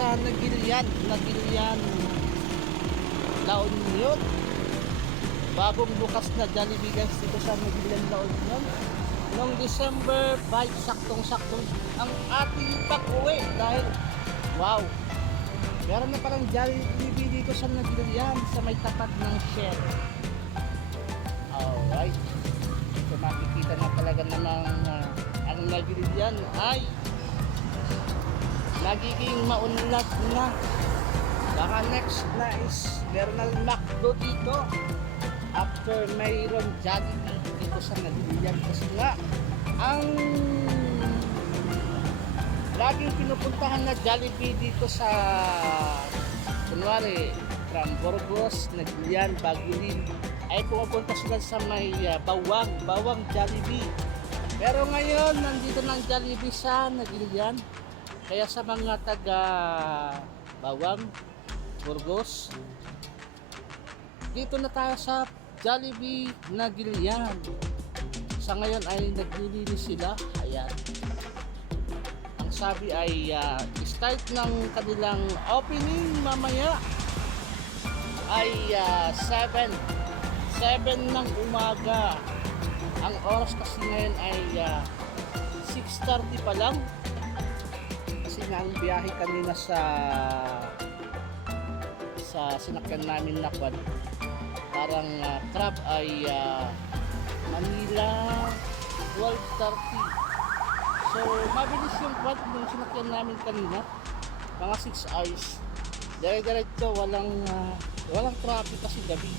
sa Nagilian La Union. Bagong bukas na Jollibee guys dito sa Nagilian La Union. Noong December 5, saktong-saktong ang ating pag-uwi dahil wow, meron na palang Jollibee dito sa Nagilian sa may tapat ng Shell. Alright, so makikita na talaga namang ang Nagilian ay nagiging maunlad na. Baka next na is meron na McDo dito after mayroon Jollibee dito sa Nagilian, kasi nga ang laging pinupuntahan na Jollibee dito sa kunwari from Burgos, Nagilian, Baguio ay pumupunta sila sa may Bawang Jollibee. Pero ngayon nandito ng Jollibee sa Nagilian, kaya sa mga taga Bawang, Burgos, dito na tayo sa Jollibee Nagilian. Sa ngayon ay naglilinis sila. Ayan, ang sabi ay start ng kanilang opening mamaya ay 7 ng umaga. Ang oras kasi ngayon ay 6:30 pa lang, kasi nga ang biyahe kanina sa sinakyan namin na quad, parang crab ay Manila 12:30. So mabilis yung quad nung sinakyan namin kanina, mga 6 hours dire-diretso, walang traffic kasi gabi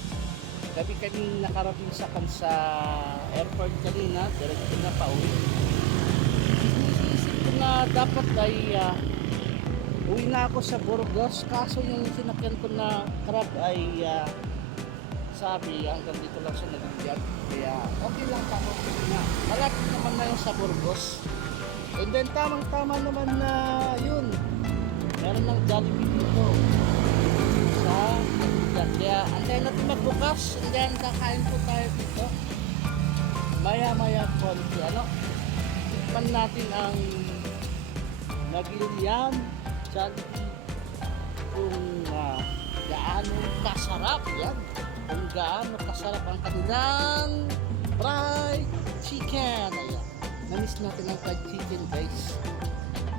kami nakarating sa airport kanina, diretso na pa uwi. Isip ko na dapat ay uwi na ako sa Burgos, kaso yung sinakyan ko na crab ay sabi hanggang dito lang siya Nagilian, kaya okay lang pa ako na malapit naman na yung sa Burgos. And then tamang tama naman na yun, meron ng Jollibee dito sa Nagilian, kaya antayin natin magbukas and then kakain po tayo dito maya konti. Tikman natin ang Nagilian Jollibee kung gaano kasarap yan, kung gaano kasarap ang kanilang fried chicken. Ayan, na-miss natin ang fried chicken guys.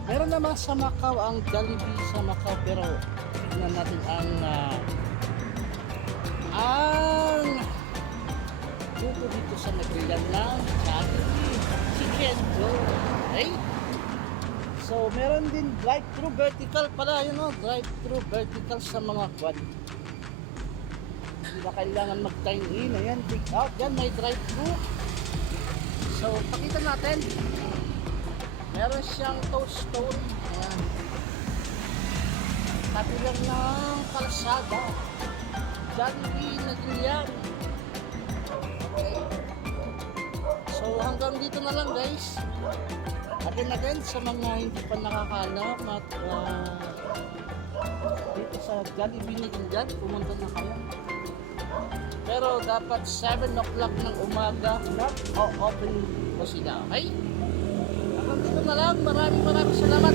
Meron naman sa Macau ang Jollibee sa Macau, pero tignan natin ang luto dito sa Nagilian ng Jollibee chicken roll. Okay, so meron din drive-thru vertical pala, drive-thru vertical sa mga quad. Hindi na kailangan mag-dine in. Ayan, take out. Yan, may drive-thru. So pakita natin, meron siyang toast stone. Ayan, tabi lang ng kalsada, Jollibee Nagilian. Okay, so hanggang dito na lang guys. Again sa mga hindi pa nakakaalam at dito sa Jollibee Nagilian, pumunta na kayo. Pero dapat 7 o'clock ng umaga open po sila. Okay, hanggang dito na lang. Maraming salamat.